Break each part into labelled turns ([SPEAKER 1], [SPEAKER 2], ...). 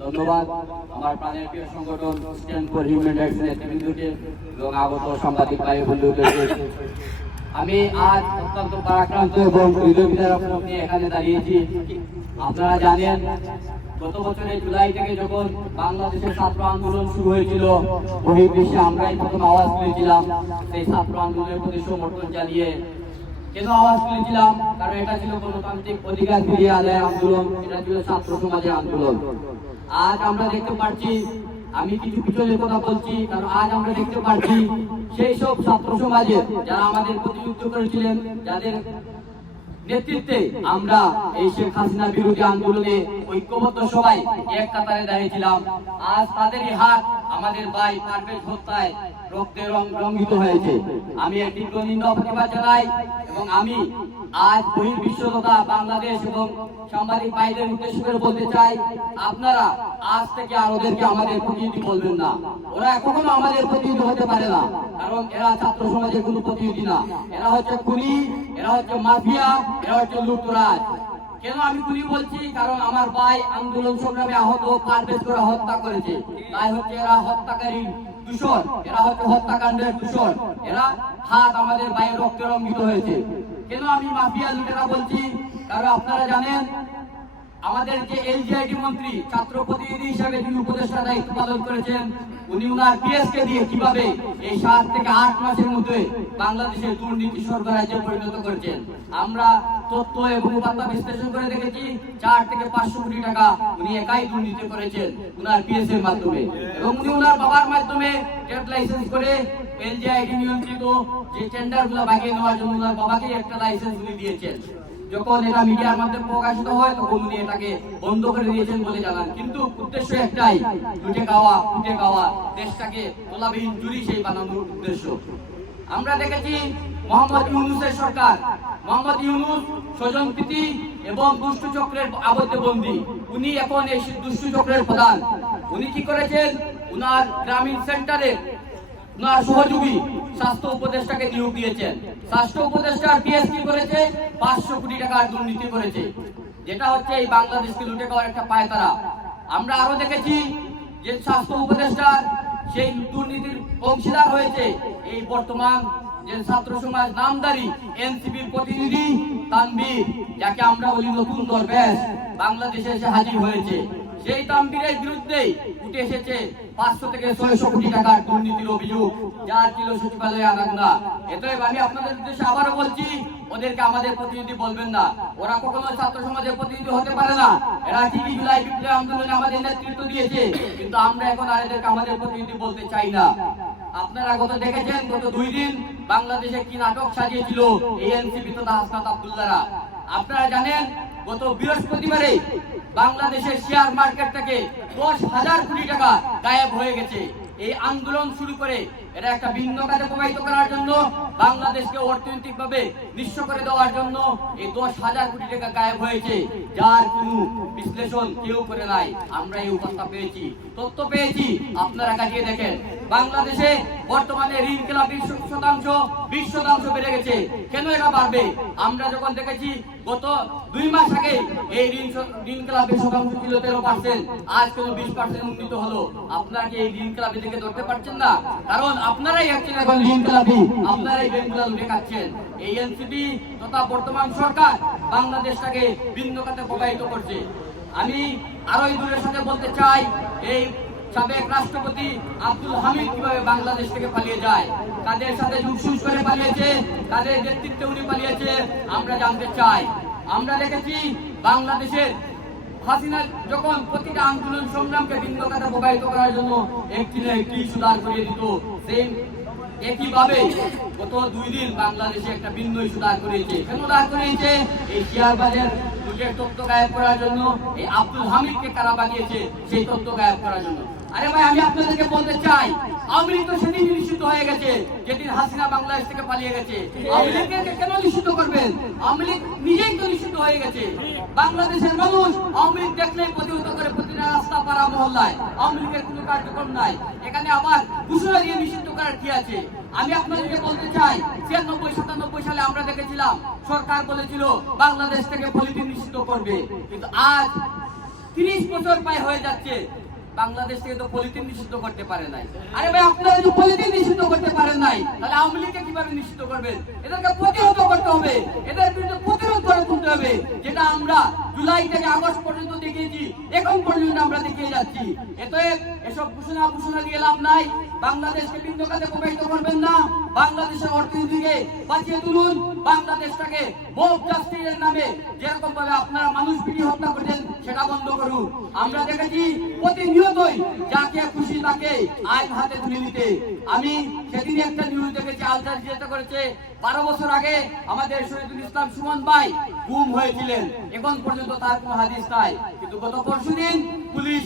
[SPEAKER 1] ধন্যবাদ সংগঠন আমি আজ অত্যন্ত পরাক্রান্ত এবং এখানে দাঁড়িয়েছি। আপনারা জানেন গত বছরের জুলাই থেকে যখন বাংলাদেশের ছাত্র আন্দোলন শুরু হয়েছিল বহির্বিশ্বে আমরাই প্রথম আওয়াজ তুলেছিলাম সেই ছাত্র আন্দোলনের প্রতি সমর্থন জানিয়ে। কেন আওয়াজ তুলেছিলাম? কারণ এটা ছিল গণতান্ত্রিক অধিকার ফিরিয়ে আন্দোলন, এটা ছিল ছাত্র সমাজের আন্দোলন। আজ আমরা দেখতে পাচ্ছি আমি কিছু পিছনের কথা বলছি, কারণ আজ আমরা দেখতে পাচ্ছি সেই সব ছাত্র সমাজের যারা আমাদের প্রতিযুদ্ধ করেছিলেন, যাদের নেতৃত্বে আমরা এই শেখ হাসিনা বিরোধী আন্দোলনে ঐক্যবদ্ধ সবাই এক কাতারে দাঁড়িয়েছিলাম। আজ তাদেরই হাত আমাদের ভাই পারভেজ হত্যায় রক্তে রং রঙ্গিত হয়েছে। আমি একটি নিন্দা প্রতিবাদ জানাই এবং আমি আজ বহির্বিশ্ব তথা বাংলাদেশ এবং সাংবাদিক ভাইদের উদ্দেশ্য করে বলতে চাই, আপনারা আজ থেকে আর ওদেরকে আমাদের প্রতিনিধি বলবেন না। ওরা কখনো আমাদের প্রতিনিধি হতে পারে না, কারণ এরা ছাত্র সমাজের কোনো প্রতিনিধি না। এরা হচ্ছে খুনি, এরা হচ্ছে মাফিয়া, এরা হচ্ছে লুটরাজ। কেন আমি খুনি বলছি? কারণ আমার ভাই আন্দোলন সংগ্রামে আহত পারভেজ করে হত্যা করেছে। তাই হচ্ছে এরা হত্যাকারী দূষণ, এরা হচ্ছে হত্যাকাণ্ডের দূষণ। এরা হাত আমাদের ভাইয়ের রক্তে রঙ্গিত হয়েছে। কেন আমি মাফিয়া লুটেরা বলছি? কারণ আপনারা জানেন আমাদের যে এলজিআইটি মন্ত্রী, ছাত্র প্রতিনিধি হিসেবে যিনি উপদেষ্টা দায়িত্ব পালন করেছেন, উনি উনার পিএসকে দিয়ে কীভাবে এই সাত থেকে আট মাসের মধ্যে বাংলাদেশের দুর্নীতি সরকার পরিণত করেছেন। আমরা তথ্য এবং উপাত্তা বিশ্লেষণ করে দেখেছি, চার থেকে পাঁচশো কোটি টাকা উনি একাই দুর্নীতি করেছেন উনার পিএস এর মাধ্যমে। এবং উনি উনার বাবার মাধ্যমে ট্রেড লাইসেন্স করে এলজিআইটি নিয়ন্ত্রিত, যে টেন্ডারগুলো বাগিয়ে নেওয়ার জন্য উনার বাবাকে একটা লাইসেন্স উনি দিয়েছেন। যখন এটা মিডিয়ার মাধ্যমে প্রকাশিত হয়, তখন উনি এটাকে বন্ধ করে দিয়েছেন বলে জানান। কিন্তু উদ্দেশ্য একটাই, লুটে খাওয়া ফুটে খাওয়া, দেশটাকে তোলাবিহীন চুরি সেই বানানোর উদ্দেশ্য। আমরা দেখেছি মোহাম্মদ ইউনুসের সরকার। মোহাম্মদ ইউনুস স্বজন প্রীতি এবং দুষ্টু চক্রের আবদ্ধ বন্দী উনি এখন এই দুষ্টু চক্রের প্রধান। উনি কি করেছেন? উনার গ্রামীণ সেন্টারে ওনার সহযোগী স্বাস্থ্য উপদেষ্টাকে নিয়োগ দিয়েছেন। স্বাস্থ্য উপদেষ্টার পিএসপি করেছে, পাঁচশো কোটি টাকার দুর্নীতি করেছে। যেটা হচ্ছে এই বাংলাদেশকে লুটে খাওয়ার একটা পায়তারা। আমরা আরও দেখেছি যে স্বাস্থ্য উপদেষ্টার সেই দুর্নীতির অংশীদার হয়েছে এই বর্তমান যে ছাত্র সমাজ নামদারি এনসিপির প্রতিনিধি তানবীর যাকে আমরা বলি নতুন দরবেশ। বাংলাদেশে এসে হাজির হয়েছে। সেই তাম্বিরের বিরুদ্ধে উঠে এসেছে পাঁচশো থেকে ছয়শো কোটি টাকার দুর্নীতির অভিযোগ। যার ছিল সচিবালয়ে আনাগোনা এতএব আমি আপনাদের উদ্দেশ্যে আবারও বলছি, ওদেরকে আমাদের প্রতিনিধি বলবেন না। ওরা কখনো ছাত্র সমাজের প্রতিনিধি হতে পারে না। এরা ঠিকই জুলাই বিপ্লবী আন্দোলনে আমাদের নেতৃত্ব দিয়েছে। কিন্তু আমরা এখন আর এদেরকে আমাদের প্রতিনিধি বলতে চাই না। আপনারা গত দেখেছেন, গত দুই দিন বাংলাদেশে কি নাটক সাজিয়েছিল এই এনসিপি তথা হাসনাত আব্দুল্লাহরা। আপনারা জানেন গত বৃহস্পতিবারে বাংলাদেশের শেয়ার মার্কেট থেকে দশ হাজার কোটি টাকা গায়েব হয়ে গেছে। এই আন্দোলন শুরু করে এটা একটা ভিন্ন কাজে প্রবাহিত করার জন্য, বাংলাদেশকে অর্থনৈতিক ভাবে নিঃস্ব করে দেওয়ার জন্য এই দশ হাজার কোটি টাকা গায়েব হয়েছে, যার কোনো বিশ্লেষণ কেউ করে নাই। আমরা এই উপাত্তা পেয়েছি, তথ্য পেয়েছি, আপনারা কাটিয়ে দেখেন। বাংলাদেশে বর্তমানে ঋণ খেলা বিশ শতাংশ বিশ শতাংশ বেড়ে গেছে। কেন এটা বাড়বে? আমরা যখন দেখেছি, গত দুই মাস আগে এই ঋণ ঋণ ক্লাবের শতাংশ ছিল তেরো পার্সেন্ট, আজ কেন বিশ পার্সেন্ট উন্নীত হলো। আপনারা কি এই ঋণ ক্লাবে থেকে ধরতে পারছেন না? কারণ আপনারাই হচ্ছেন এখন ঋণ আপনারাই ব্যাংকগুলো লুটে খাচ্ছেন এই এনসিপি তথা বর্তমান সরকার বাংলাদেশটাকে ভিন্ন খাতে প্রবাহিত করছে। আমি আরও এই দূরের সাথে বলতে চাই এই সাবেক রাষ্ট্রপতি আব্দুল হামিদ কীভাবে বাংলাদেশ থেকে পালিয়ে যায় কাদের সাথে জুকসুস করে পালিয়েছে কাদের নেতৃত্বে উনি পালিয়েছে আমরা জানতে চাই। আমরা দেখেছি বাংলাদেশের হাসিনা যখন প্রতিটা আন্দোলন সংগ্রামকে কাটা প্রবাহিত করার জন্য একটি না একটি সুদার করিয়ে দিত একইভাবে গত দুই দিন বাংলাদেশে একটা ভিন্ন দাঁড় করিয়েছে। কেন দাঁড় করিয়েছে? এই লুটের তথ্য গায়েব করার জন্য, এই আব্দুল হামিদকে কারা বানিয়েছে সেই তথ্য গায়েব করার জন্য। আরে ভাই, আমি আপনাদেরকে বলতে চাই লীগ তো সেদিন নিষিদ্ধ হয়ে গেছে যেদিন হাসিনা বাংলাদেশ থেকে পালিয়ে গেছে। আওয়ামী কেন নিষিদ্ধ করবেন? আওয়ামী লীগ নিজেই তো নিষিদ্ধ হয়ে গেছে। বাংলাদেশের মানুষ আওয়ামী লীগ দেখলে প্রতিহত করে প্রতিটা রাস্তা পাড়া মহল্লায়। আওয়ামী লীগের কোনো কার্যক্রম নাই। এখানে আবার ঘোষণা দিয়ে নিষিদ্ধ করার কি আছে? আমি আপনাদেরকে বলতে চাই, ছিয়ানব্বই, সাতানব্বই সালে আমরা দেখেছিলাম, সরকার বলেছিল, বাংলাদেশ থেকে পলিথিন নিষিদ্ধ করবে। কিন্তু আজ তিরিশ বছর প্রায় হয়ে যাচ্ছে। বাংলাদেশ থেকে তো পলিথিন নিষিদ্ধ করতে পারে নাই। আরে ভাই, আপনারা যদি পলিথিন নিষিদ্ধ করতে পারেন নাই, তাহলে আওয়ামী লীগকে কীভাবে নিষিদ্ধ করবেন? এদেরকে প্রতিহত করতে হবে। এদের বিরুদ্ধে প্রতিরোধ করে তুলতে হবে, যেটা আমরা জুলাই থেকে আগস্ট পর্যন্ত দেখিয়েছি, এখন পর্যন্ত আমরা দেখিয়ে যাচ্ছি। এতে এসব ঘোষণা ঘোষণা দিয়ে লাভ নাই। বাংলাদেশকে ভিন্ন কাজে প্রবাহিত করবেন না। বাংলাদেশের অর্থনীতিকে বাঁচিয়ে তুলুন। বাংলাদেশটাকে বোধ জাস্টিসের নামে যেরকম ভাবে আপনারা মানুষ পিটি হত্যা করছেন, সেটা বন্ধ করুন। আমরা দেখেছি প্রতিনিয়তই যাকে খুশি তাকে আইন হাতে তুলে নিতে। আমি সেদিন একটা নিউজ দেখেছি, আলতার যেটা করেছে, বারো বছর আগে আমাদের শহীদুল ইসলাম সুমন ভাই গুম হয়েছিলেন। এখন পর্যন্ত তার কোনো হাদিস নাই। কিন্তু গত পরশুদিন পুলিশ,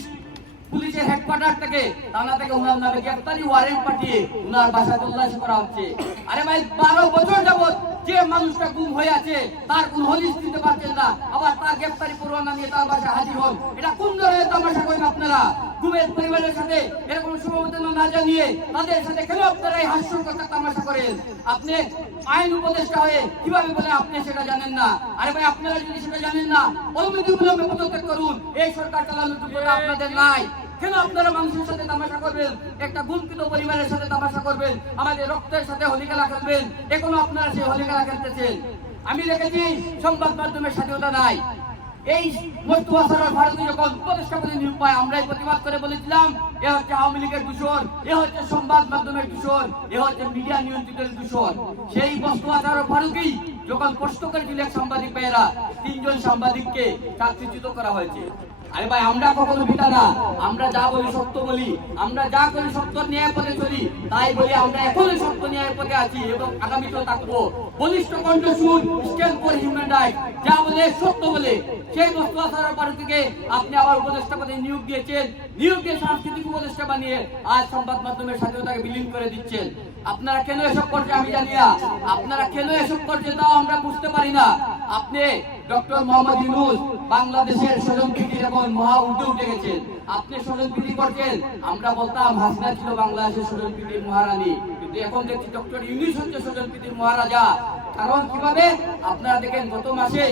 [SPEAKER 1] পুলিশের হেডকোয়ার্টার থেকে থানা থেকে ওনার নামে গ্রেফতারি ওয়ারেন্ট পাঠিয়ে ওনার বাসা তল্লাশি করা হচ্ছে। আরে ভাই, বারো বছর যাবত যে মানুষটা গুম হয়ে আছে, তার কোন হদিস দিতে পারছেন না। আবার তার গ্রেফতারি পরোয়ানা নিয়ে তার বাসায় হাজির হন। এটা কোন ধরনের তামাশা করেন আপনারা? গুমের পরিবারের সাথে এরকম শুভবর্তনা না জানিয়ে তাদের সাথে কেন আপনারা এই হাস্যকর তামাশা করেন? আপনি আইন উপদেষ্টা হয়ে কীভাবে বলে আপনি সেটা জানেন না? আরে ভাই, আপনারা যদি সেটা জানেন না, অনুমতি বিলম্বে পদত্যাগ করুন। এই সরকার চালানোর যোগ্যতা আপনাদের নাই। কেন আপনারা মানুষের সাথে তামাশা করবেন? একটা গুমকিত পরিবারের সাথে তামাশা করবেন? আমাদের রক্তের সাথে হোলি খেলা খেলবেন এখনও আপনারা সেই হোলি খেলা খেলতেছেন? আমি দেখেছি সংবাদ মাধ্যমের স্বাধীনতা নাই। এই বস্তু আসার ভারতে যখন উপদেষ্টা পদে নিয়োগ পায়, আমরাই প্রতিবাদ করে বলেছিলাম, এ হচ্ছে আওয়ামী লীগের দূষণ, এ হচ্ছে সংবাদ মাধ্যমের দূষণ, এ হচ্ছে মিডিয়া নিয়ন্ত্রিতের দূষণ। সেই বস্তু আসার ফারুকই যখন কষ্ট করেছিল এক সাংবাদিক ভাইয়েরা, তিনজন সাংবাদিককে চাকরিচ্যুত করা হয়েছে। আরে ভাই, আমরা কখনো বিটা না। আমরা যা বলি সত্য বলি। আমরা যা করি সত্য ন্যায় পথে চলি। তাই বলি আমরা এখনও সত্য ন্যায়ের পথে আছি এবং আগামীতেও থাকব। বলিষ্ঠ কণ্ঠসুর স্ট্যান্ড ফর হিউম্যান রাইট যা বলে সত্য বলে। সেই বস্তু আসার পর থেকে আপনি আবার উপদেষ্টা পদে নিয়োগ দিয়েছেন। নিয়োগ দিয়ে সাংস্কৃতিক উপদেষ্টা বানিয়ে আজ সংবাদ মাধ্যমের স্বাধীনতাকে বিলীন করে দিচ্ছেন। আপনারা কেন এসব করছে আমি জানি না। আপনারা কেন এসব করছে তাও আমরা বুঝতে পারি না। আপনি ডক্টর মোহাম্মদ ইউনুস বাংলাদেশের স্বজনপ্রীতি যখন মহা উঠে উঠে গেছেন আপনি স্বজনপ্রীতি করছেন, আমরা বলতাম হাসনা ছিল বাংলাদেশের স্বজনপ্রীতির মহারানী, কিন্তু এখন দেখছি ডক্টর ইউনুস হচ্ছে স্বজনপ্রীতির মহারাজা। কারণ কীভাবে? আপনারা দেখেন গত মাসে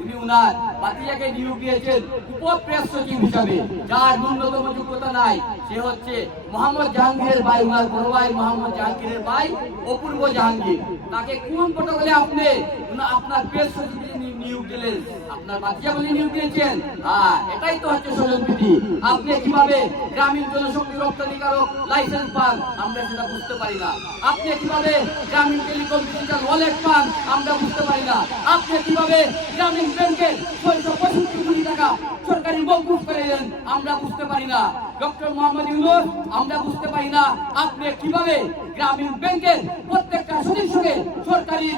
[SPEAKER 1] উনি উনার বাতিজাকে নিয়োগ দিয়েছেন উপপ্রেস সচিব হিসাবে, যার ন্যূনতম যোগ্যতা নাই। সে হচ্ছে মোহাম্মদ জাহাঙ্গীরের ভাই, উনার বড় ভাই মোহাম্মদ জাহাঙ্গীরের ভাই অপূর্ব জাহাঙ্গীর। তাকে কোন প্রটোকলে আপনি, আপনার প্রেস সচিব নি- আপনার বাচ্চা বলে নিয়োগ দিয়েছেন হ্যাঁ এটাই তো হচ্ছে স্বজনপ্রীতি আপনি কীভাবে গ্রামীণ জনশক্তি রপ্তানিকারক লাইসেন্স পান, আমরা সেটা বুঝতে পারি না। আপনি কীভাবে গ্রামীণ টেলিকম ডিজিটাল ওয়ালেট পান, আমরা বুঝতে পারি না। আপনি কীভাবে গ্রামীণ ব্যাংকের ছয়শো পঁয়ষট্টি কোটি টাকা সরকারি মৌকুফ করে দেন, আমরা বুঝতে পারি না। ডক্টর মোহাম্মদ ইউনুস, আমরা বুঝতে পারি না আপনি কীভাবে গ্রামীণ ব্যাংকের প্রত্যেকটা সদস্যকে সরকারি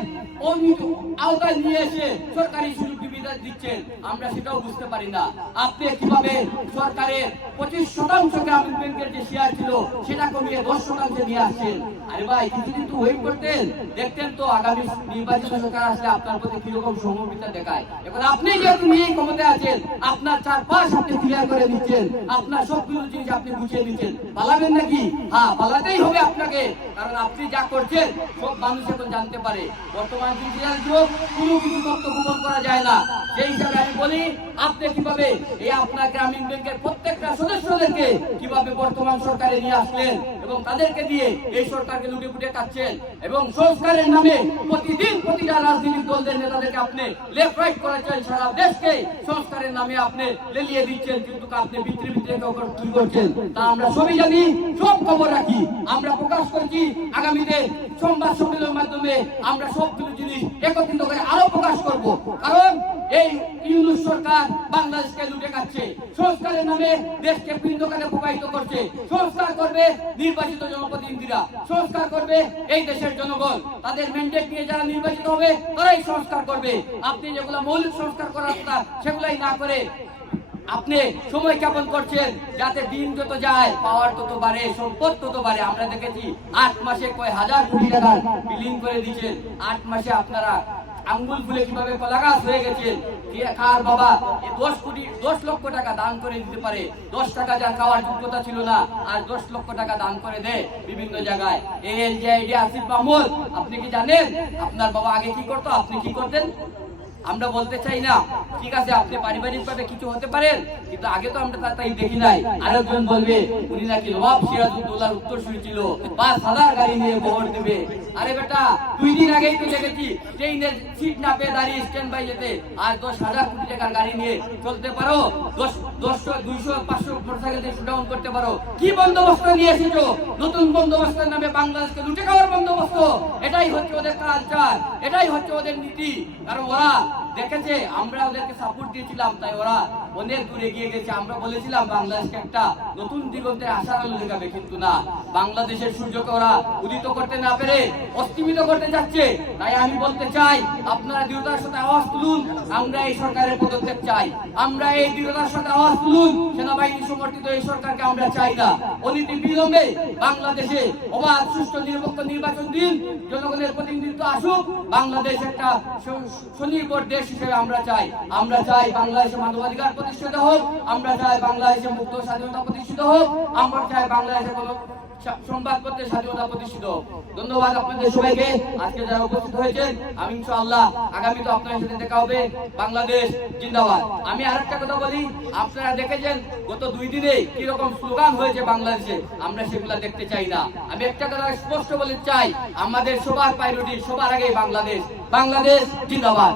[SPEAKER 1] আওতায় নিয়ে এসে সরকারি সুযোগ সুবিধা দিচ্ছেন, আমরা সেটাও বুঝতে পারি না। আপনি কীভাবে সরকারের পঁচিশ শতাংশ গ্রামীণ ব্যাংকের যে শেয়ার ছিল, সেটা কমিয়ে দশ শতাংশে নিয়ে আসছেন? আরে ভাই, কিছুদিন তো ওয়েট করতেন। দেখতেন তো আগামী নির্বাচিত সরকার আসলে আপনার প্রতি কীরকম সহমর্মিতা দেখায়। এখন আপনি যেহেতু নিয়ে ক্ষমতায় আছেন, আপনার চারপাশ আপনি ক্লিয়ার করে দিচ্ছেন। আপনার সবগুলো জিনিস আপনি বুঝিয়ে দিচ্ছেন। পালাবেন নাকি? হ্যাঁ পালাতেই হবে আপনাকে। কারণ আপনি যা করছেন, সব মানুষ এখন জানতে পারে। বর্তমান ডিজিটাল যুগ, কোনো কিছু তথ্য গোপন করা যায় না। সেই হিসাবে আমি বলি, আপনি কীভাবে এই আপনার গ্রামীণ ব্যাংকের প্রত্যেকটা সদস্যদেরকে কীভাবে বর্তমান সরকারে নিয়ে আসলেন? এবং তাদেরকে দিয়ে এই সরকারকে লুটে ফুটে খাচ্ছেন। এবং সংস্কারের নামে প্রতিদিন প্রতিটা রাজনৈতিক দলদের নেতাদেরকে আপনি লেফট রাইট করেছেন সারা দেশকে সংস্কারের নামে আপনি লেলিয়ে দিচ্ছেন, কিন্তু আপনি ভিতরে ভিতরে কি করছেন। তা আমরা সবই জানি, সব খবর রাখি। আমরা প্রকাশ করছি আগামীতে সংবাদ সম্মেলনের মাধ্যমে আমরা সবগুলো জিনিস একত্রিত করে আরও প্রকাশ করব। কারণ এই ইউনুস সরকার বাংলাদেশকে লুটে খাচ্ছে। সংস্কারের নামে দেশকে পিণ্ডকারে প্রবাহিত করছে। সংস্কার করবে নির্বাচিত জনপ্রতিনিধিরা সংস্কার করবে এই দেশের জনগণ। তাদের ম্যান্ডেট নিয়ে যারা নির্বাচিত হবে, তারাই সংস্কার করবে। আপনি যেগুলো মৌলিক সংস্কার করার কথা, সেগুলাই না করে আপনি সময় যাপন করছেন, যাতে দিন যত যায়, পাওয়ার তত বাড়ে, সম্পদ তত বাড়ে। আমরা দেখেছি, আট মাসে কয় হাজার কোটি টাকা বিলিং করে দিচ্ছেন আট মাসে আপনারা আঙ্গুল ফুলে কীভাবে কলাগাছ হয়ে গেছেন কার বাবা দশ কোটি, দশ লক্ষ টাকা দান করে দিতে পারে। দশ টাকা যা খাওয়ার যোগ্যতা ছিল না, আর দশ লক্ষ টাকা দান করে দেয় বিভিন্ন জায়গায়। এই আইডি আসিফ মাহমুদ, আপনি কি জানেন? আপনার বাবা আগে কি করতো, আপনি কি করতেন? আমরা বলতে চাই না, ঠিক আছে, আপনি পারিবারিক ভাবে কিছু হতে পারেন, কিন্তু আগে তো আমরা তাই দেখি নাই। আরেকজন বলবে, উনি নাকি নবাব সিরাজউদ্দৌলার উত্তর ছিল পাঁচ হাজার গাড়ি নিয়ে ভোট দেবে। আরে বেটা, দুই দিন আগেই তো দেখেছি ট্রেনের সিট না পেয়ে দাঁড়িয়ে স্ট্যান্ড বাই যেতে, আর দশ হাজার কোটি টাকার গাড়ি নিয়ে চলতে পারো, দশ দশশো দুইশো, পাঁচশো মোটরসাইকেল দিয়ে ডাউন করতে পারো। কি বন্দোবস্ত নিয়ে এসেছ? নতুন বন্দোবস্তের নামে বাংলাদেশকে লুটে খাওয়ার বন্দোবস্ত। এটাই হচ্ছে ওদের কালচার এটাই হচ্ছে ওদের নীতি। কারণ ওরা দেখেছে, আমরা ওদেরকে সাপোর্ট দিয়েছিলাম, তাই ওরা অনেক দূরে গিয়ে গেছে। আমরা বলেছিলাম, বাংলাদেশকে একটা নতুন দিগন্তের আশার আলো দেখাবে কিন্তু না। বাংলাদেশের সূর্যকে ওরা উদিত করতে না পেরে অস্তিমিত করতে যাচ্ছে। তাই আমি বলতে চাই, আপনারা দৃঢ়তার সাথে আওয়াজ তুলুন। আমরা এই সরকারের পদক্ষেপ চাই। আমরা এই দৃঢ়তার সাথে আওয়াজ তুলুন। সেনাবাহিনী সমর্থিত এই সরকারকে আমরা চাই না। অনীতি বিলম্বে বাংলাদেশে অবাধ, সুষ্ঠু, নিরপেক্ষ নির্বাচন দিন। জনগণের প্রতিনিধিত্ব আসুক। বাংলাদেশ একটা স্বনির্ভর দেশ হিসেবে আমরা চাই। আমরা চাই বাংলাদেশে মানবাধিকার প্রতিষ্ঠিত হোক, আমরা চাই বাংলাদেশে মুক্ত স্বাধীনতা প্রতিষ্ঠিত হোক, আমরা চাই বাংলাদেশে কোনো সংবাদপত্রের স্বাধীনতা প্রতিষ্ঠিত হোক। ধন্যবাদ আপনাদের সবাইকে। আজকে যারা উপস্থিত হয়েছেন, আমি ইনশাআল্লাহ আগামী তো আপনাদের সাথে দেখা হবে। বাংলাদেশ জিন্দাবাদ। আমি আর একটা কথা বলি, আপনারা দেখেছেন গত দুই দিনে কি রকম স্লোগান হয়েছে বাংলাদেশে? আমরা সেগুলা দেখতে চাই না। আমি একটা কথা স্পষ্ট বলে চাই, আমাদের সবার প্রায়োরিটি সবার আগে বাংলাদেশ। বাংলাদেশ জিন্দাবাদ।